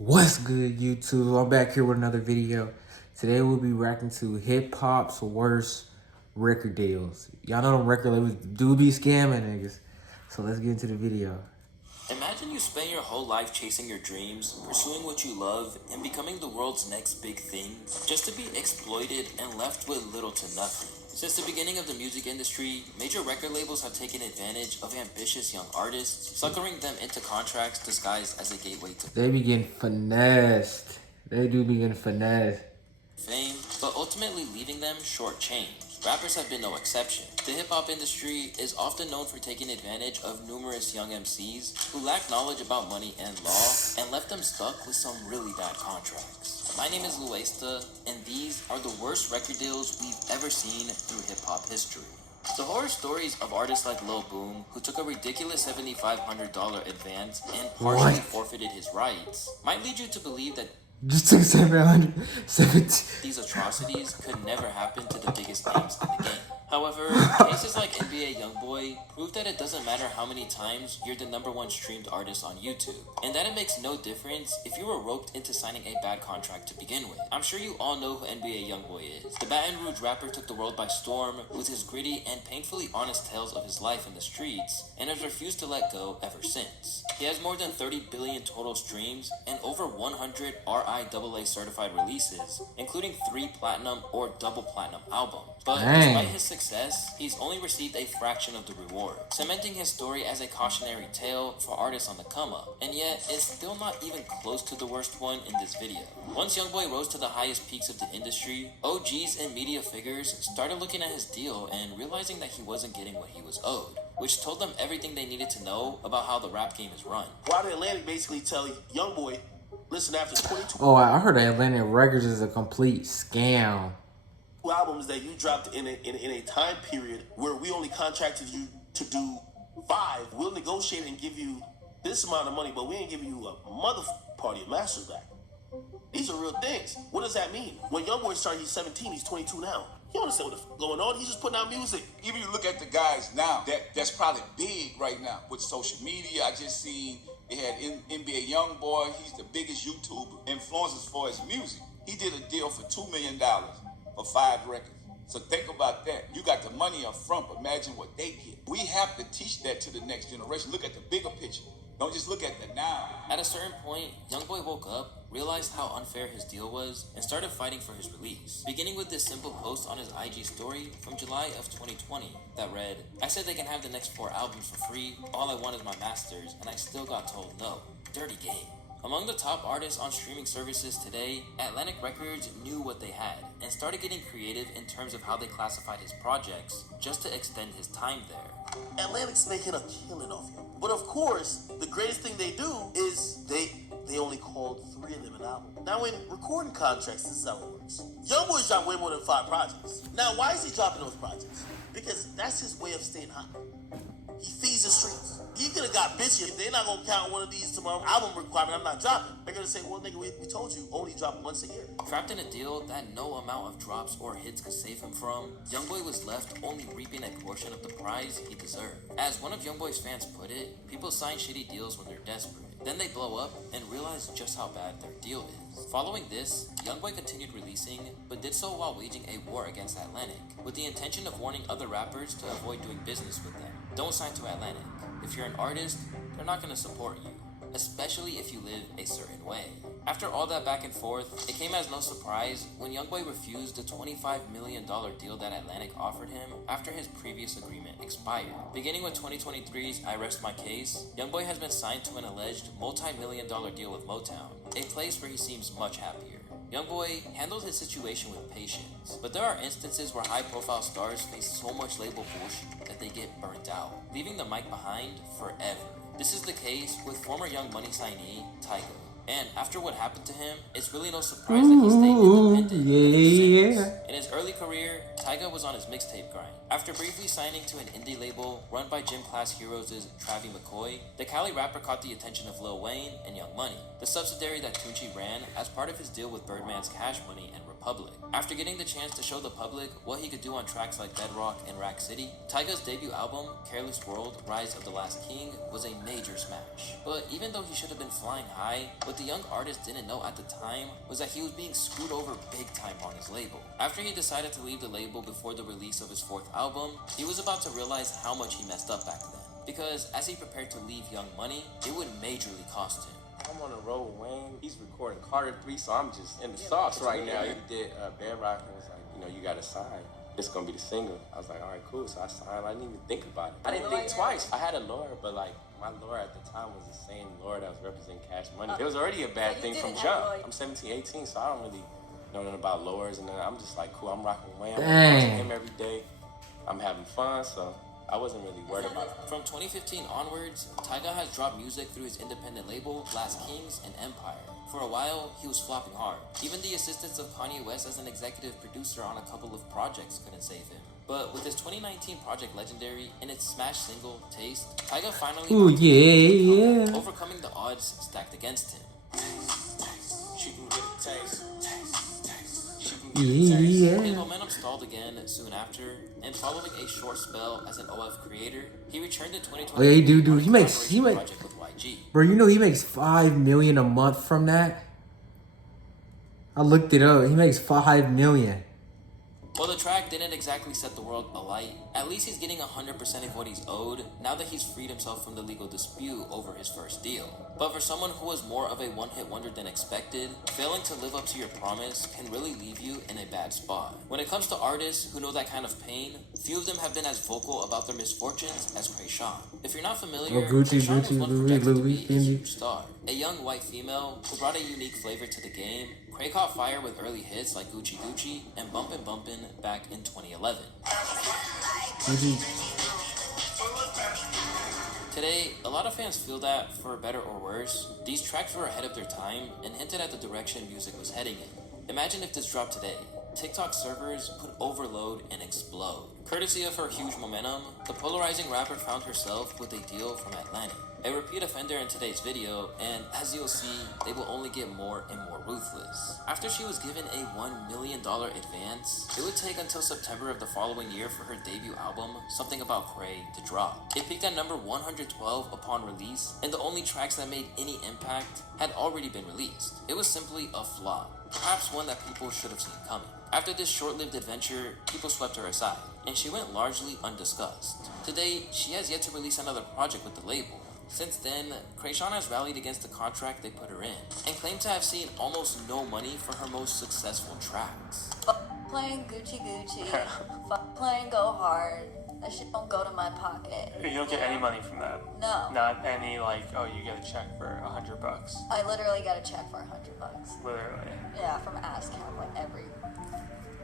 What's good, YouTube? I'm back here with another video. Today we'll be reacting to hip hop's worst record deals. Y'all know them record labels do be scamming niggas. So let's get into the video. Imagine you spend your whole life chasing your dreams, pursuing what you love, and becoming the world's next big thing, just to be exploited and left with little to nothing. Since the beginning of the music industry, major record labels have taken advantage of ambitious young artists, suckering them into contracts disguised as a gateway to They be getting finessed. They do be getting finessed. fame, but ultimately leaving them shortchanged. Rappers have been no exception. The hip-hop industry is often known for taking advantage of numerous young MCs who lack knowledge about money and law and left them stuck with some really bad contracts. My name is Luesta, and these are the worst record deals we've ever seen through hip-hop history. The horror stories of artists like Lil Boom, who took a ridiculous $7,500 advance and partially forfeited his rights, might lead you to believe that Just took 770. these atrocities could never happen to the biggest names in the game. However, cases like NBA Youngboy prove that it doesn't matter how many times you're the #1 streamed artist on YouTube, and that it makes no difference if you were roped into signing a bad contract to begin with. I'm sure you all know who NBA Youngboy is. The Baton Rouge rapper took the world by storm with his gritty and painfully honest tales of his life in the streets, and has refused to let go ever since. He has more than 30 billion total streams and over 100 RIAA certified releases, including 3 platinum or double platinum albums. But despite his success, he's only received a fraction of the reward, cementing his story as a cautionary tale for artists on the come up, and yet it's still not even close to the worst one in this video. Once Youngboy rose to the highest peaks of the industry, OGs and media figures started looking at his deal and realizing that he wasn't getting what he was owed, which told them everything they needed to know about how the rap game is run. Why did Atlantic basically tell Youngboy, listen, after 22 Oh, I heard that Atlantic Records is a complete scam. albums that you dropped in a time period where we only contracted you to do 5, we'll negotiate and give you this amount of money, but we ain't give you a mother party of masters back. These are real things. What does that mean? When Youngboy started, he's 17, he's 22 now. You don't understand what's going on. He's just putting out music. Even you look at the guys now that's probably big right now with social media. I just seen they had NBA Youngboy. He's the biggest YouTube influencer as far as music. He did a deal for $2 million for 5 records. So think about that. You got the money up front, but imagine what they get. We have to teach that to the next generation. Look at the bigger picture. Don't just look at the now. At a certain point, Youngboy woke up, realized how unfair his deal was, and started fighting for his release. Beginning with this simple post on his IG story from July of 2020 that read, "I said they can have the next 4 albums for free, all I want is my masters, and I still got told no. Dirty game." Among the top artists on streaming services today, Atlantic Records knew what they had and started getting creative in terms of how they classified his projects just to extend his time there. Atlantic's making a killing off him. But of course, the greatest thing they do is they only called 3 of them an album. Now in recording contracts, this is how it works. Youngboy's dropped way more than 5 projects. Now why is he dropping those projects? Because that's his way of staying hot. He feeds the streets. He could have got bitchy. If they're not gonna count one of these to my album requirement, I'm not dropping. They're gonna say, well, nigga, we told you only drop once a year. Trapped in a deal that no amount of drops or hits could save him from, Youngboy was left only reaping a portion of the prize he deserved. As one of Youngboy's fans put it, people sign shitty deals when they're desperate. Then they blow up and realize just how bad their deal is. Following this, Youngboy continued releasing, but did so while waging a war against Atlantic, with the intention of warning other rappers to avoid doing business with them. Don't sign to Atlantic. If you're an artist, they're not going to support you, especially if you live a certain way. After all that back and forth, it came as no surprise when Youngboy refused the $25 million deal that Atlantic offered him after his previous agreement expired. Beginning with 2023's I Rest My Case, Youngboy has been signed to an alleged multi-million-dollar deal with Motown, a place where he seems much happier. Youngboy handled his situation with patience, but there are instances where high-profile stars face so much label bullshit that they get burnt out, leaving the mic behind forever. This is the case with former Young Money signee, Tyga. And after what happened to him, it's really no surprise that he stayed independent ever since. In his early career, Tyga was on his mixtape grind. After briefly signing to an indie label run by gym class heroes' Travie McCoy, the Cali rapper caught the attention of Lil Wayne and Young Money, the subsidiary that Tunechi ran as part of his deal with Birdman's Cash Money and public. After getting the chance to show the public what he could do on tracks like Bedrock and Rack City, Tyga's debut album, Careless World: Rise of the Last King, was a major smash. But even though he should have been flying high, what the young artist didn't know at the time was that he was being screwed over big time on his label. After he decided to leave the label before the release of his 4th album, he was about to realize how much he messed up back then. Because as he prepared to leave Young Money, it would majorly cost him. I'm on the road with Wayne. He's recording Carter 3, so I'm just in the sauce right now. He did Bedrock and was like, you know, you got to sign. This is going to be the single. I was like, all right, cool. So I signed. I didn't even think about it. I didn't think twice. I had a lawyer, but like my lawyer at the time was the same lawyer that was representing Cash Money. It was already a bad thing from jump. I'm 17, 18, so I don't really know nothing about lawyers. And then I'm just like, cool, I'm rocking with Wayne. I'm watching him every day. I'm having fun, so I wasn't really worried about it. From 2015 onwards, Tyga has dropped music through his independent label, Last Kings and Empire. For a while, he was flopping hard. Even the assistance of Kanye West as an executive producer on a couple of projects couldn't save him. But with his 2019 project Legendary and its smash single, Taste, Tyga finally overcoming the odds stacked against him. She can get a taste. His momentum stalled again soon after, and following a short spell as an OF creator, he returned in 2020. Oh yeah, he do. He makes project with YG. Bro, you know he makes $5 million a month from that. I looked it up. He makes $5 million. While the track didn't exactly set the world alight, at least he's getting 100% of what he's owed now that he's freed himself from the legal dispute over his first deal. But for someone who was more of a one-hit wonder than expected, failing to live up to your promise can really leave you in a bad spot. When it comes to artists who know that kind of pain, few of them have been as vocal about their misfortunes as Kreayshawn. If you're not familiar, Kreayshawn was once projected to be a huge star. A young white female who brought a unique flavor to the game, Cray caught fire with early hits like Gucci Gucci and Bumpin' Bumpin' back in 2011. Today, a lot of fans feel that, for better or worse, these tracks were ahead of their time and hinted at the direction music was heading in. Imagine if this dropped today. TikTok servers would overload and explode. Courtesy of her huge momentum, the polarizing rapper found herself with a deal from Atlantic, a repeat offender in today's video, and as you'll see, they will only get more and more ruthless. After she was given a $1 million advance, it would take until September of the following year for her debut album, Something About Cray, to drop. It peaked at number 112 upon release, and the only tracks that made any impact had already been released. It was simply a flop, perhaps one that people should have seen coming. After this short-lived adventure, people swept her aside, and she went largely undiscussed. Today, she has yet to release another project with the label. Since then, Kreayshawn has rallied against the contract they put her in, and claimed to have seen almost no money for her most successful tracks. Playing Gucci Gucci, playing Go Hard, that shit don't go to my pocket. You don't get any money from that? No. Not any, like, oh, you get a check for $100. I literally got a check for $100. Literally. Yeah, from ASCAP, like every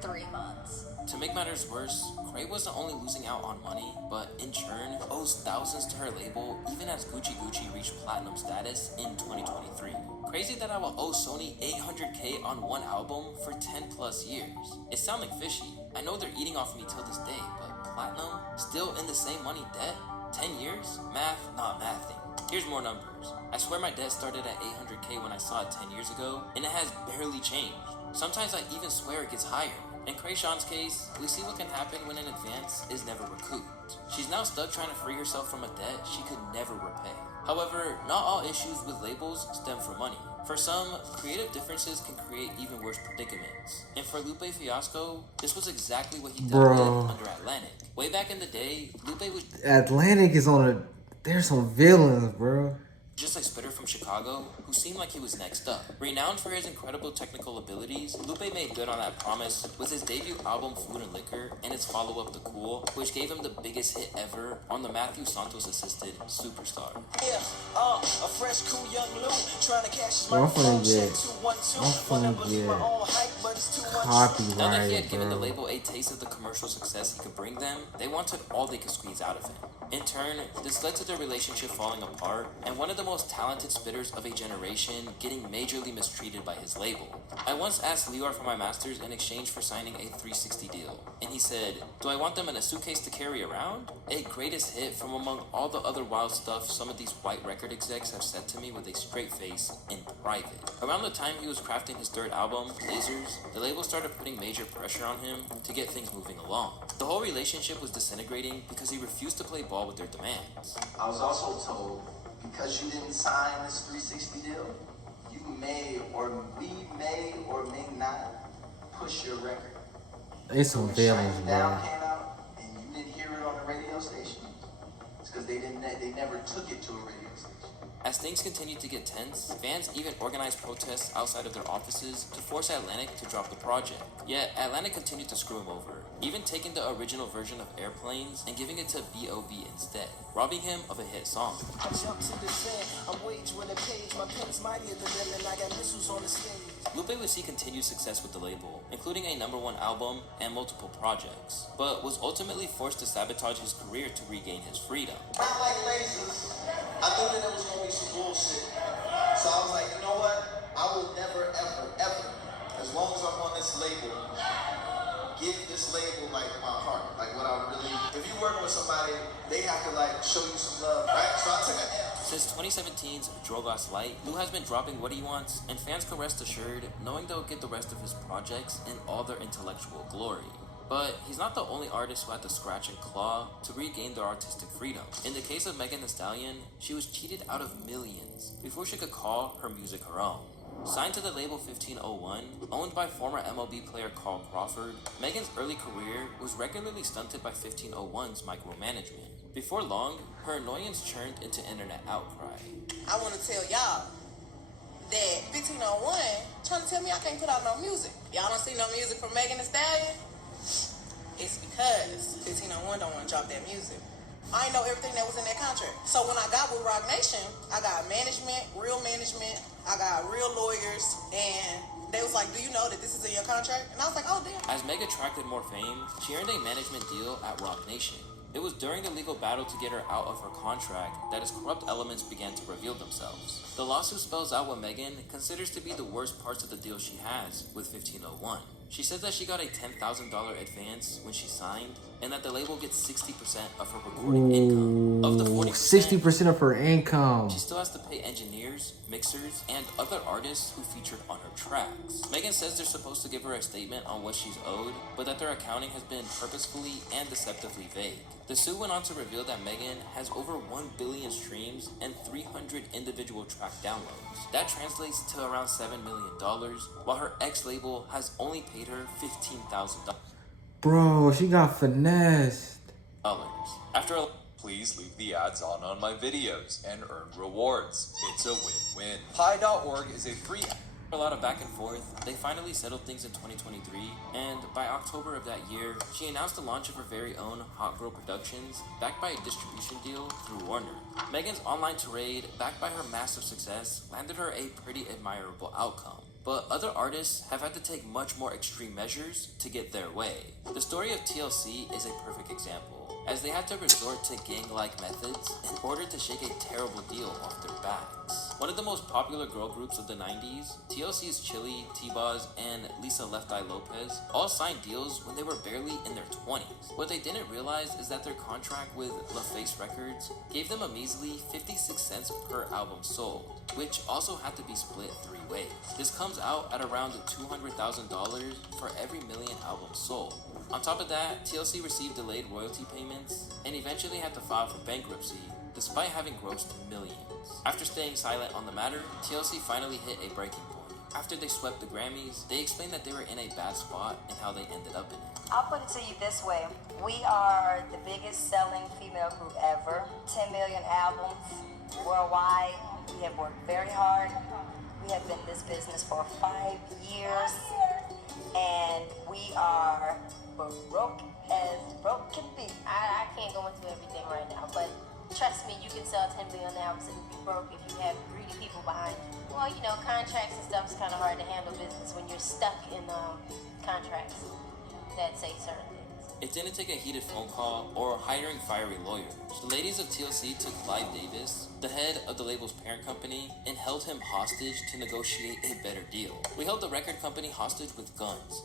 3 months. To make matters worse, Cray wasn't only losing out on money, but in turn owes thousands to her label even as Gucci Gucci reached platinum status in 2023. Crazy that I will owe Sony $800K on one album for 10 plus years. It's sounding fishy. I know they're eating off me till this day, but platinum? Still in the same money debt? 10 years? Math, not mathing. Here's more numbers. I swear my debt started at $800K when I saw it 10 years ago, and it has barely changed. Sometimes I even swear it gets higher. In Kreayshawn's case, we see what can happen when an advance is never recouped. She's now stuck trying to free herself from a debt she could never repay. However, not all issues with labels stem from money. For some, creative differences can create even worse predicaments. And for Lupe Fiasco, this was exactly what he dealt with under Atlantic. Way back in the day, Lupe was Atlantic is on a... There's some villains, bro. just like Spitter from Chicago, who seemed like he was next up. Renowned for his incredible technical abilities, Lupe made good on that promise with his debut album Food and Liquor and its follow-up The Cool, which gave him the biggest hit ever on the Matthew Santos-assisted Superstar. Yeah, a fresh cool young Lou trying to cash I'm my finna phone get copyright, Now that he had given the label a taste of the commercial success he could bring them, they wanted all they could squeeze out of him. In turn, this led to their relationship falling apart, and one of the most talented spitters of a generation, getting majorly mistreated by his label. I once asked Lior for my masters in exchange for signing a 360 deal, and he said, "Do I want them in a suitcase to carry around?" A greatest hit from among all the other wild stuff some of these white record execs have said to me with a straight face in private. Around the time he was crafting his third album, Lasers, the label started putting major pressure on him to get things moving along. The whole relationship was disintegrating because he refused to play ball with their demands. I was also told, because you didn't sign this 360 deal, we may or may not push your record. It's some feelings, Shining bro. Down came out and you didn't hear it on the radio station. It's because they never took it to a radio station. As things continued to get tense, fans even organized protests outside of their offices to force Atlantic to drop the project. Yet, Atlantic continued to screw him over, even taking the original version of Airplanes and giving it to B.O.B. instead, robbing him of a hit song. I jump to the sand, I'm wage with a page, my pen's mightier than them, and I got missiles on the stage. Lupe would see continued success with the label, including a #1 album and multiple projects, but was ultimately forced to sabotage his career to regain his freedom. Not like Lasers, I knew that it was going to be some bullshit. So I was like, you know what? I will never, ever, ever, as long as I'm on this label, give this label like my heart. Like what I really, if you're working with somebody, they have to like show you some love, right? So I took an L. Since 2017's Drogas Light, Lou has been dropping what he wants, and fans can rest assured knowing they'll get the rest of his projects in all their intellectual glory. But he's not the only artist who had to scratch and claw to regain their artistic freedom. In the case of Megan Thee Stallion, she was cheated out of millions before she could call her music her own. Signed to the label 1501, owned by former MLB player Carl Crawford, Megan's early career was regularly stunted by 1501's micromanagement. Before long, her annoyance churned into internet outcry. I want to tell y'all that 1501 trying to tell me I can't put out no music. Y'all don't see no music from Megan Thee Stallion? It's because 1501 don't want to drop that music. I know everything that was in that contract. So when I got with Rock Nation, I got management, I got real lawyers, and they was like, "Do you know that this is in your contract?" And I was like, "Oh, damn." As Meg attracted more fame, she earned a management deal at Rock Nation. It was during the legal battle to get her out of her contract that his corrupt elements began to reveal themselves. The lawsuit spells out what Megan considers to be the worst parts of the deal she has with 1501. She says that she got a $10,000 advance when she signed, and that the label gets 60% of her recording income. Of the 40%, 60% of her income. she still has to pay engineers, mixers, and other artists who featured on her tracks. Megan says they're supposed to give her a statement on what she's owed, but that their accounting has been purposefully and deceptively vague. The suit went on to reveal that Megan has over 1 billion streams and 300 individual track downloads. That translates to around $7 million, while her ex-label has only paid her $15,000. Bro, she got finessed. After a Please leave the ads on my videos and earn rewards. It's a win-win. Pi.org is a free a lot of back and forth, they finally settled things in 2023, and by October of that year, she announced the launch of her very own Hot Girl Productions, backed by a distribution deal through Warner. Megan's online tirade, backed by her massive success, landed her a pretty admirable outcome. But other artists have had to take much more extreme measures to get their way. The story of TLC is a perfect example, as they had to resort to gang-like methods in order to shake a terrible deal off their backs. One of the most popular girl groups of the 90s, TLC's Chili, T-Boz, and Lisa Left Eye Lopez all signed deals when they were barely in their 20s. What they didn't realize is that their contract with LaFace Records gave them a measly 56 cents per album sold, which also had to be split 3 ways. This comes out at around $200,000 for every million albums sold. On top of that, TLC received delayed royalty payments and eventually had to file for bankruptcy, despite having grossed millions. After staying silent on the matter, TLC finally hit a breaking point. After they swept the Grammys, they explained that they were in a bad spot and how they ended up in it. I'll put it to you this way. We are the biggest selling female group ever. 10 million albums worldwide. We have worked very hard. We have been in this business for 5 years. And we are broke as broke can be. I can't go into everything right now, but trust me, you can sell 10 billion albums and be broke if you have greedy people behind you. Well, you know, contracts and stuff is kind of hard to handle business when you're stuck in contracts that say certain things. It didn't take a heated phone call or hiring fiery lawyers. The ladies of TLC took Clive Davis, the head of the label's parent company, and held him hostage to negotiate a better deal. We held the record company hostage with guns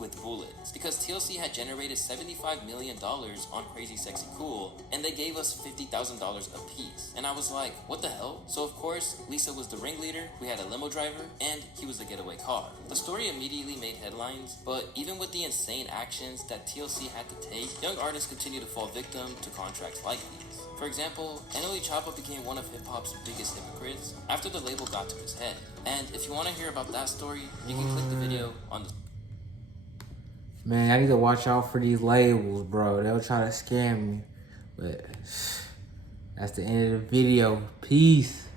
with bullets, because TLC had generated $75 million on Crazy Sexy Cool, and they gave us $50,000 a piece. And I was like, what the hell? So of course, Lisa was the ringleader, we had a limo driver, and he was the getaway car. The story immediately made headlines, but even with the insane actions that TLC had to take, young artists continue to fall victim to contracts like these. For example, NLE Choppa became one of hip-hop's biggest hypocrites after the label got to his head. And if you want to hear about that story, you can click the video on the... Man, I need to watch out for these labels, bro. They'll try to scam me. But that's the end of the video. Peace.